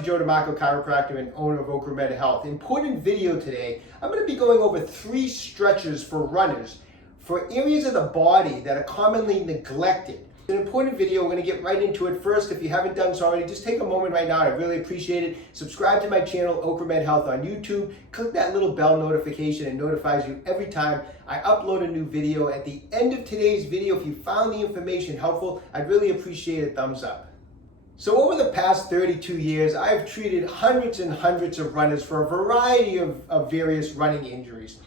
Dr. Joe DeMarco, chiropractor and owner of OcraMed Health. Important video today. I'm going to be going over 3 stretches for runners for areas of the body that are commonly neglected. It's an important video. We're going to get right into it. First, if you haven't done so already, just take a moment right now. I really appreciate it. Subscribe to my channel, OcraMed Health on YouTube. Click that little bell notification. It notifies you every time I upload a new video. At the end of today's video, if you found the information helpful, I'd really appreciate a thumbs up. So over the past 32 years, I've treated hundreds and hundreds of runners for a variety of various running injuries.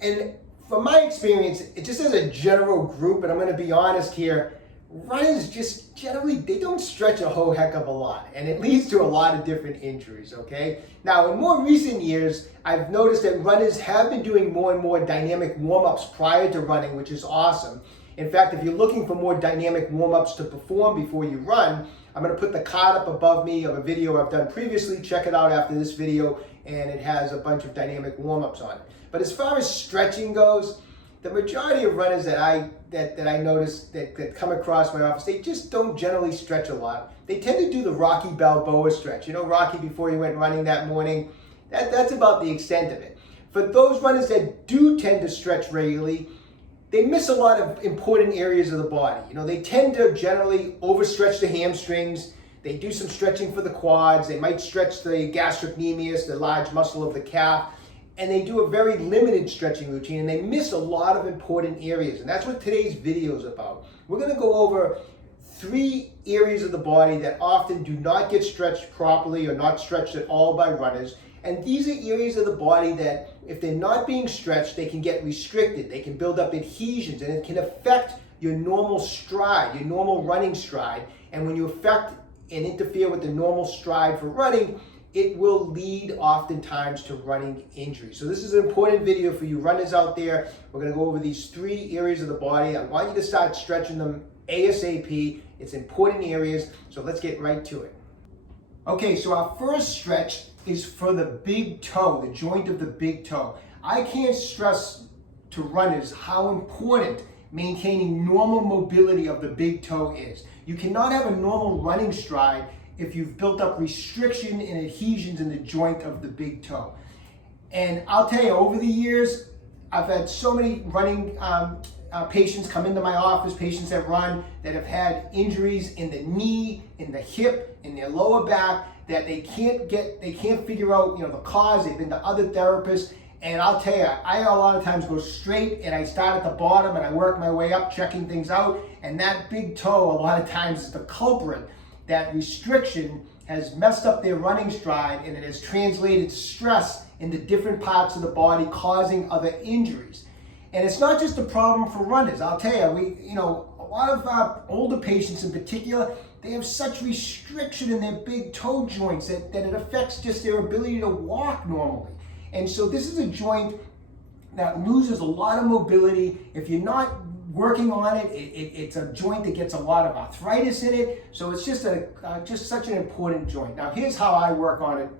And from my experience, it just as a general group, and I'm going to be honest here, runners just generally, they don't stretch a whole heck of a lot, and it leads to a lot of different injuries, okay? Now, in more recent years, I've noticed that runners have been doing more and more dynamic warm-ups prior to running, which is awesome. In fact, if you're looking for more dynamic warm-ups to perform before you run, I'm going to put the card up above me of a video I've done previously. Check it out after this video, and it has a bunch of dynamic warm-ups on it. But as far as stretching goes, the majority of runners that I notice that come across my office, they just don't generally stretch a lot. They tend to do the Rocky Balboa stretch. You know, Rocky before he went running that morning. That's about the extent of it. For those runners that do tend to stretch regularly, they miss a lot of important areas of the body. You know, they tend to generally overstretch the hamstrings. They do some stretching for the quads. They might stretch the gastrocnemius, the large muscle of the calf. And they do a very limited stretching routine, and they miss a lot of important areas. And that's what today's video is about. We're going to go over 3 areas of the body that often do not get stretched properly or not stretched at all by runners. And these are areas of the body that, if they're not being stretched, they can get restricted. They can build up adhesions, and it can affect your normal stride, your normal running stride. And when you affect and interfere with the normal stride for running, it will lead oftentimes to running injury. So this is an important video for you runners out there. We're going to go over these 3 areas of the body. I want you to start stretching them ASAP. It's important areas, so let's get right to it. Okay, so our first stretch is for the big toe, the joint of the big toe. I can't stress to runners how important maintaining normal mobility of the big toe is. You cannot have a normal running stride if you've built up restriction and adhesions in the joint of the big toe. And I'll tell you, over the years, I've had so many running patients come into my office, patients that run, that have had injuries in the knee, in the hip, in their lower back, that they can't figure out, you know, the cause. They've been to other therapists, and I'll tell you, I a lot of times go straight and I start at the bottom and I work my way up, checking things out, and that big toe a lot of times is the culprit. That restriction has messed up their running stride, and it has translated stress into different parts of the body, causing other injuries. And it's not just a problem for runners. I'll tell you, a lot of older patients in particular, they have such restriction in their big toe joints that it affects just their ability to walk normally. And so this is a joint that loses a lot of mobility. If you're not working on it, it's a joint that gets a lot of arthritis in it. So it's just such an important joint. Now here's how I work on it.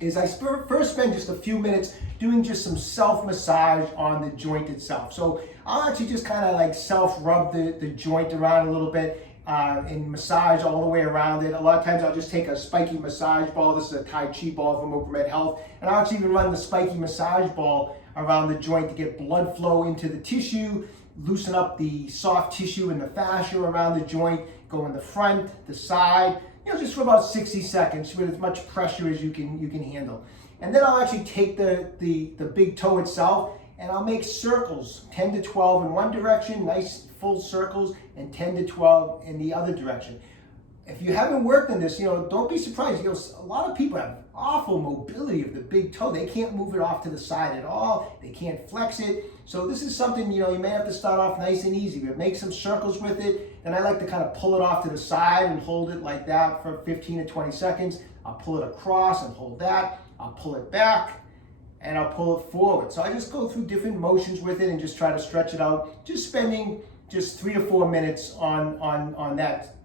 Is I first spend just a few minutes doing just some self-massage on the joint itself. So I'll actually just kind of like self-rub the joint around a little bit and massage all the way around it. A lot of times I'll just take a spiky massage ball. This is a Tai Chi ball from OcraMed Health. And I'll actually even run the spiky massage ball around the joint to get blood flow into the tissue, loosen up the soft tissue and the fascia around the joint, go in the front, the side, just for about 60 seconds with as much pressure as you can handle. And then I'll actually take the big toe itself, and I'll make circles, 10 to 12 in one direction, nice full circles, and 10 to 12 in the other direction. If you haven't worked on this, don't be surprised. A lot of people have awful mobility of the big toe. They can't move it off to the side at all. They can't flex it. So this is something, you may have to start off nice and easy, but make some circles with it. And I like to kind of pull it off to the side and hold it like that for 15 to 20 seconds. I'll pull it across and hold that. I'll pull it back and I'll pull it forward. So I just go through different motions with it and just try to stretch it out. Just spending just 3 to 4 minutes on that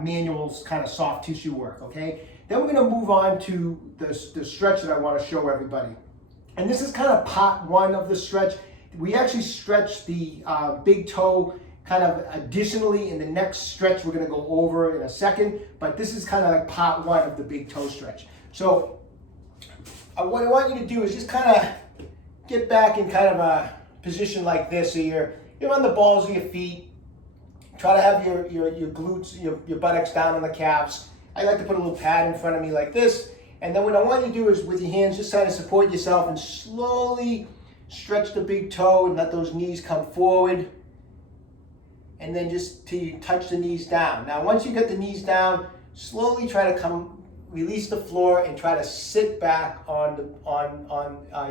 manual kind of soft tissue work, okay? Then we're going to move on to the stretch that I want to show everybody. And this is kind of part 1 of the stretch. We actually stretch the big toe kind of additionally in the next stretch we're going to go over in a second, but this is kind of like part one of the big toe stretch. So what I want you to do is just kind of get back in kind of a position like this. So you're on the balls of your feet. Try to have your glutes, your buttocks down on the calves. I like to put a little pad in front of me like this. And then what I want you to do is with your hands, just try to support yourself and slowly stretch the big toe and let those knees come forward. And then just till you touch the knees down. Now, once you get the knees down, slowly try to release the floor and try to sit back on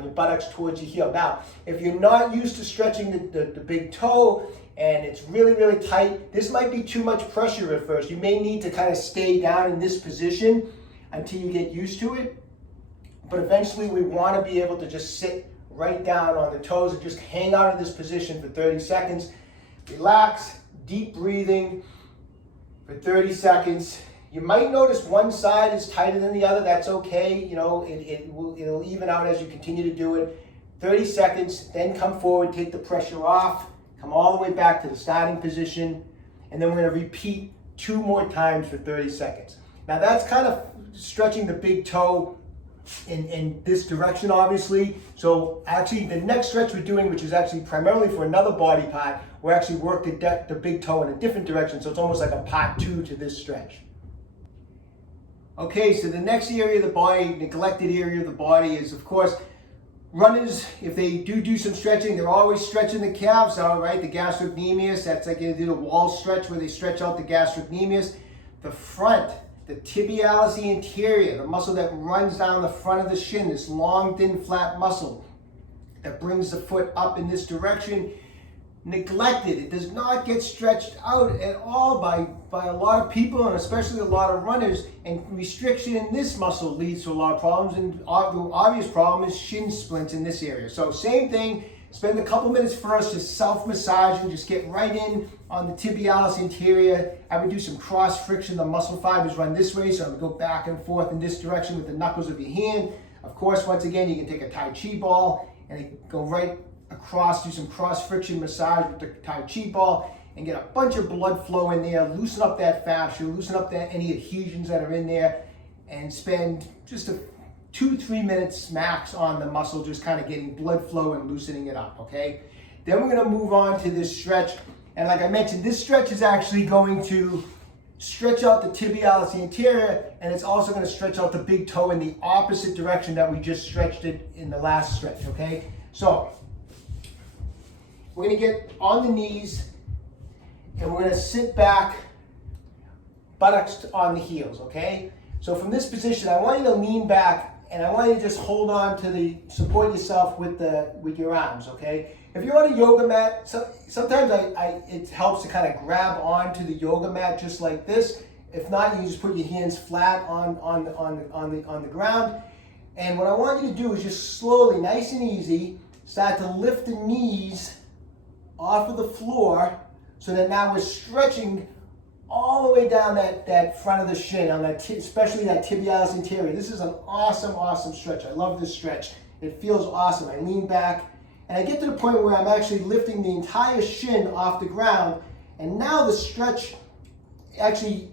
your buttocks towards your heel. Now, if you're not used to stretching the big toe and it's really, really tight, this might be too much pressure at first. You may need to kind of stay down in this position until you get used to it. But eventually we want to be able to just sit right down on the toes and just hang out in this position for 30 seconds. Relax, deep breathing for 30 seconds. You might notice one side is tighter than the other. That's okay. You know, it'll even out as you continue to do it. 30 seconds, then come forward, take the pressure off, come all the way back to the starting position, and then we're going to repeat 2 more times for 30 seconds. Now that's kind of stretching the big toe in this direction, obviously. So actually the next stretch we're doing, which is actually primarily for another body part, we're actually work the big toe in a different direction. So it's almost like a part 2 to this stretch. Okay, so the next area of the body, neglected area of the body, is of course runners. If they do some stretching, they're always stretching the calves out, right? The gastrocnemius, that's like they do a wall stretch where they stretch out the gastrocnemius. The front, the tibialis anterior, the muscle that runs down the front of the shin, this long, thin, flat muscle that brings the foot up in this direction, neglected. It does not get stretched out at all by a lot of people, and especially a lot of runners, and restriction in this muscle leads to a lot of problems, and the obvious problem is shin splints in this area. So same thing, spend a couple minutes first just self-massaging, just get right in on the tibialis anterior. I would do some cross friction. The muscle fibers run this way, so I would go back and forth in this direction with the knuckles of your hand. Of course, once again, you can take a Tai Chi ball and go right across, do some cross friction massage with the Tai Chi ball and get a bunch of blood flow in there, loosen up that fascia, loosen up any adhesions that are in there, and spend just 2-3 minutes max on the muscle, just kind of getting blood flow and loosening it up, okay? Then we're gonna move on to this stretch. And like I mentioned, this stretch is actually going to stretch out the tibialis anterior, and it's also gonna stretch out the big toe in the opposite direction that we just stretched it in the last stretch, okay? So, we're gonna get on the knees, and we're gonna sit back, buttocks on the heels, okay? So from this position, I want you to lean back, and I want you to just hold on to support yourself with your arms, okay? If you're on a yoga mat, sometimes it helps to kind of grab onto the yoga mat just like this. If not, you can just put your hands flat on the ground. And what I want you to do is just slowly, nice and easy, start to lift the knees off of the floor, so that now we're stretching all the way down that front of the shin, on that especially that tibialis anterior. This is an awesome, awesome stretch. I love this stretch. It feels awesome. I lean back, and I get to the point where I'm actually lifting the entire shin off the ground, and now the stretch actually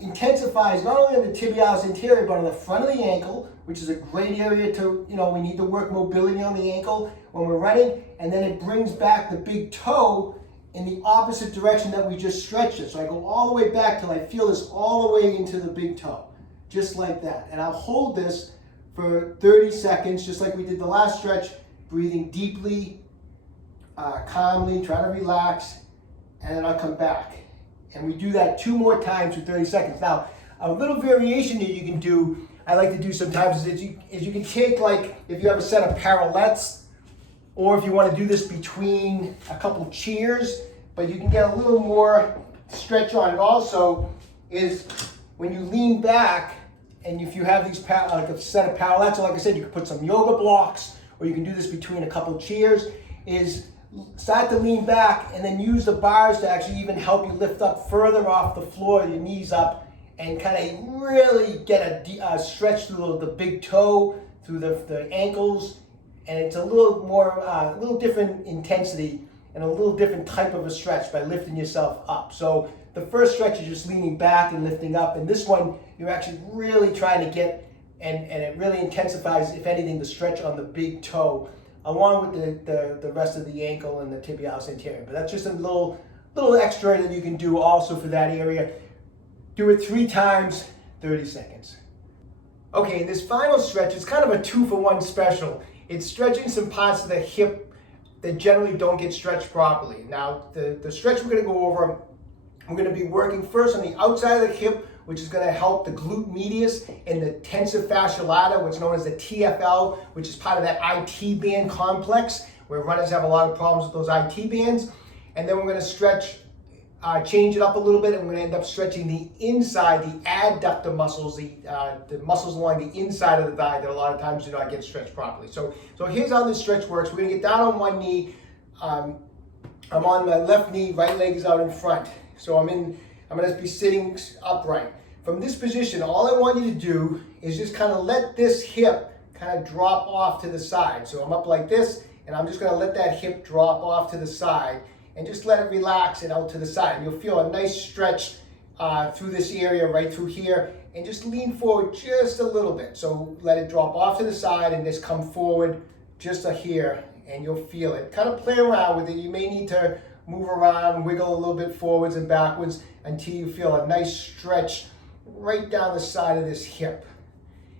intensifies not only on the tibialis anterior, but on the front of the ankle, which is a great area to, we need to work mobility on the ankle when we're running, and then it brings back the big toe in the opposite direction that we just stretched it. So I go all the way back till I feel this all the way into the big toe, just like that. And I'll hold this for 30 seconds, just like we did the last stretch, breathing deeply, calmly, try to relax, and then I'll come back. And we do that 2 more times for 30 seconds. Now, a little variation that you can do, I like to do sometimes, is you can take, like, if you have a set of parallettes, or if you want to do this between a couple chairs, but you can get a little more stretch on it also, is when you lean back, and if you have these, like a set of parallettes, or like I said, you can put some yoga blocks, or you can do this between a couple chairs, is start to lean back and then use the bars to actually even help you lift up further off the floor, your knees up, and kind of really get a stretch through the big toe, through the ankles, and it's a little more, a little different intensity and a little different type of a stretch by lifting yourself up. So the first stretch is just leaning back and lifting up, and this one you're actually really trying to get, and it really intensifies, if anything, the stretch on the big toe, along with the rest of the ankle and the tibialis anterior. But that's just a little extra that you can do also for that area. Do it 3 times, 30 seconds. Okay, and this final stretch is kind of a 2-for-1 special. It's stretching some parts of the hip that generally don't get stretched properly. Now, the stretch we're going to go over, we're going to be working first on the outside of the hip, which is going to help the glute medius and the tensor fascia lata, what's known as the TFL, which is part of that IT band complex, where runners have a lot of problems with those IT bands. And then we're going to stretch, change it up a little bit, and we're going to end up stretching the inside, the adductor muscles, the muscles along the inside of the thigh that a lot of times do not get stretched properly. So here's how this stretch works. We're going to get down on one knee. I'm on my left knee, right leg is out in front. So I'm going to be sitting upright. From this position, all I want you to do is just kind of let this hip kind of drop off to the side. So I'm up like this, and I'm just going to let that hip drop off to the side and just let it relax and out to the side. And you'll feel a nice stretch through this area, right through here, and just lean forward just a little bit. So let it drop off to the side and just come forward just here, and you'll feel it. Kind of play around with it. You may need to move around, wiggle a little bit forwards and backwards until you feel a nice stretch right down the side of this hip.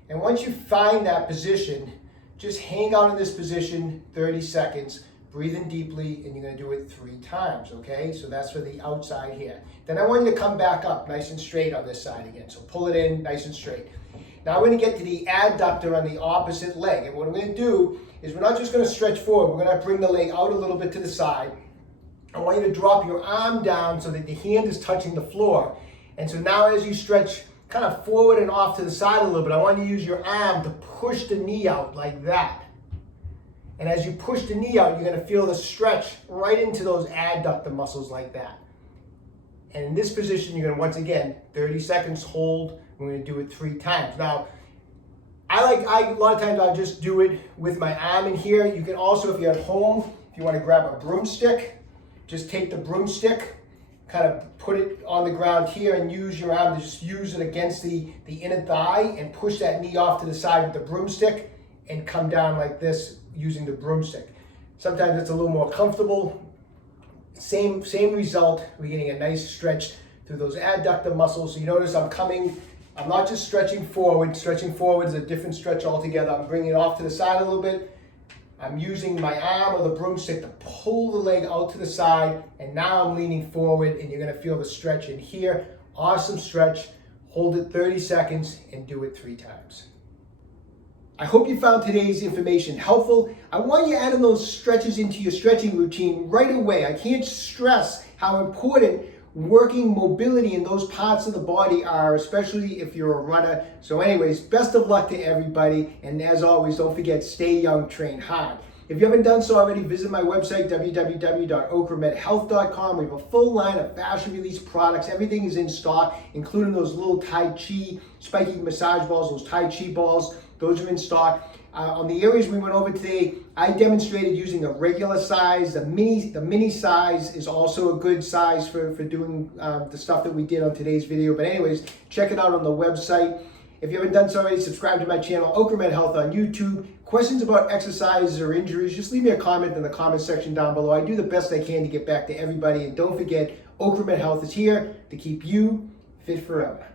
And once you find that position, just hang out in this position 30 seconds, breathe in deeply, and you're going to do it 3 times, okay? So that's for the outside here. Then I want you to come back up nice and straight on this side again. So pull it in nice and straight. Now we're going to get to the adductor on the opposite leg. And what we're going to do is we're not just going to stretch forward. We're going to bring the leg out a little bit to the side. I want you to drop your arm down so that the hand is touching the floor. And so now as you stretch kind of forward and off to the side a little bit, I want you to use your arm to push the knee out like that. And as you push the knee out, you're going to feel the stretch right into those adductor muscles like that. And in this position, you're going to, once again, 30 seconds hold. We're going to do it 3 times. Now, a lot of times I'll just do it with my arm in here. You can also, if you're at home, if you want to grab a broomstick, just take the broomstick, kind of put it on the ground here, and use your arm to just use it against the inner thigh and push that knee off to the side with the broomstick and come down like this using the broomstick. Sometimes it's a little more comfortable. Same result. We're getting a nice stretch through those adductor muscles. So you notice I'm not just stretching forward. Stretching forward is a different stretch altogether. I'm bringing it off to the side a little bit. I'm using my arm or the broomstick to pull the leg out to the side, and now I'm leaning forward, and you're going to feel the stretch in here. Awesome stretch. Hold it 30 seconds and do it 3 times. I hope you found today's information helpful. I want you adding those stretches into your stretching routine right away. I can't stress how important working mobility in those parts of the body are, especially if you're a runner. So anyways, best of luck to everybody. And as always, don't forget, stay young, train hard. If you haven't done so already, visit my website, www.OcraMedHealth.com. We have a full line of fashion release products. Everything is in stock, including those little Tai Chi spiky massage balls, those Tai Chi balls. Those are in stock. On the areas we went over today, I demonstrated using a regular size. The mini size is also a good size for doing the stuff that we did on today's video. But anyways, check it out on the website. If you haven't done so already, subscribe to my channel, OcraMed Health on YouTube. Questions about exercises or injuries, just leave me a comment in the comment section down below. I do the best I can to get back to everybody. And don't forget, OcraMed Health is here to keep you fit forever.